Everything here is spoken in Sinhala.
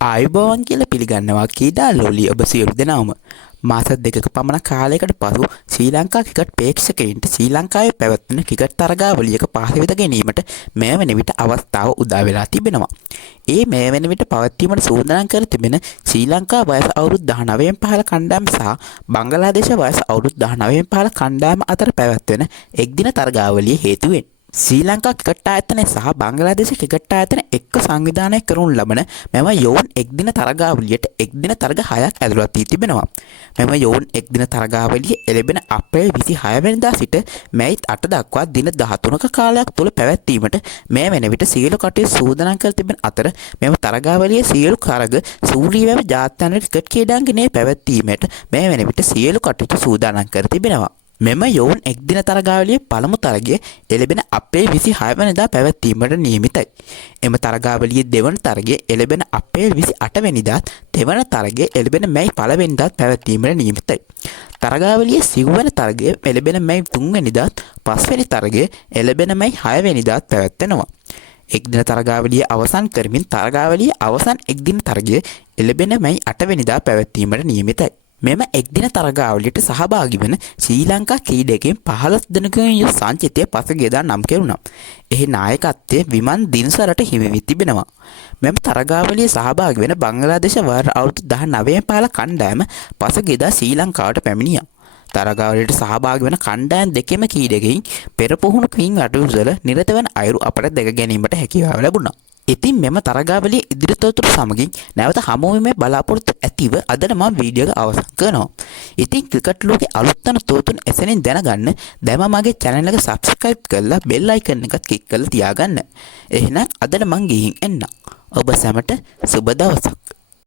ආයුබෝවන් කියලා පිළිගන්නවා කීඩා ලෝලි ඔබ සියලු දෙනාම. මාස දෙකක පමණ කාලයකට පසු ශ්‍රී ලංකා ක්‍රිකට් ප්‍රේක්ෂකයින්ට ශ්‍රී ලංකාවේ පැවැත්වෙන ක්‍රිකට් තරගාවලියක පාසවිද ගැනීමට මේ වන විට අවස්ථාව උදා වෙලා තිබෙනවා. මේ වන විට පවත්වීමට සූදානම් කර තිබෙන ශ්‍රී ලංකා වයස අවුරුදු 19න් පහළ කණ්ඩායම සහ බංගලාදේශ වයස අවුරුදු 19න් පහළ කණ්ඩායම අතර පැවැත්වෙන එක්දින තරගාවලිය හේතුවෙන් ශ්‍රී ලංකා ක්‍රිකට් ආයතනය සහ බංගලාදේශ ක්‍රිකට් ආයතන එක්ක සංවිධානය කරනු ලබන මෙම යෝන් එක්දින තරගාවලියට එක්දින තරග 6ක් ඇතුළත් වී තිබෙනවා. මෙම යෝන් එක්දින තරගාවලිය එළඹෙන අප්‍රේල් 26 වෙනිදා සිට මැයි 8 දක්වා දින 13ක කාලයක් තුළ පැවැත්වීමට මේ වෙන විට සියලු කටයුතු සූදානම් කර තිබෙන අතර මෙම තරගාවලියේ සියලු කරග සූරීවැව ජාත්‍යන්තර ක්‍රිකට් ක්‍රීඩාංගණයේ පැවැත්වීමට මේ වෙන විට සියලු කටයුතු සූදානම් කර තිබෙනවා. මෙම යෝන් එක්දින තරගාවලියේ පළමු තරගය එළඹෙන අප්‍රේල් 26 වෙනිදා පැවැත්වීමට නියමිතයි. එම තරගාවලියේ දෙවන තරගය එළඹෙන අප්‍රේල් 28 වෙනිදාත් දෙවන තරගය එළඹෙන මැයි 1 වෙනිදාත් පැවැත්වීමට නියමිතයි. තරගාවලියේ සිව්වන තරගය එළඹෙන මැයි 3 වෙනිදාත් පස්වෙනි තරගය එළඹෙන මැයි 6 වෙනිදාත් පැවැත්වෙනවා. එක්දින තරගාවලිය අවසන් කරමින් තරගාවලියේ අවසන් එක්දින තරගය එළඹෙන මැයි 8 වෙනිදා පැවැත්වීමට නියමිතයි. මෙම එක්දින තරගාවලියට සහභාගී වන ශ්‍රී ලංකා ක්‍රීඩකයන් 15 දෙනෙකුගෙන් යුත් සංචිතය පසුගියදා නම් කෙරුණා. එහි නායකත්වය විමන් දිනසරට හිමි වී තිබෙනවා. මෙම තරගාවලියේ සහභාගී වන බංගලාදේශ වයස අවුරුදු 19 පහළ කණ්ඩායම පසුගියදා ශ්‍රී ලංකාවට පැමිණියා. තරගාවලියට සහභාගී වන කණ්ඩායම් දෙකෙම ක්‍රීඩකයන් පෙර පුහුණු ක්‍රීඩා අටුවල නිරත වන අයුරු අපට දැක ගැනීමට හැකියාව ලැබුණා. ඉතින් මෙම තරගාවලියේ ඉදිරි තොරතුරු සමගින් නැවත හමු වීමේ බලාපොරොත්තු ඇතිව අද මම වීඩියෝ එක අවසන් කරනවා. ඉතින් ක්‍රිකට් ලෝකේ අලුත් යන තොරතුරු එසෙනින් දැනගන්න දැන්ම මගේ channel එක subscribe කරලා bell icon එකත් click කරලා තියාගන්න. එහෙනම් අද මම ගිහින් එන්නම්. ඔබ සැමට සුබ දවසක්.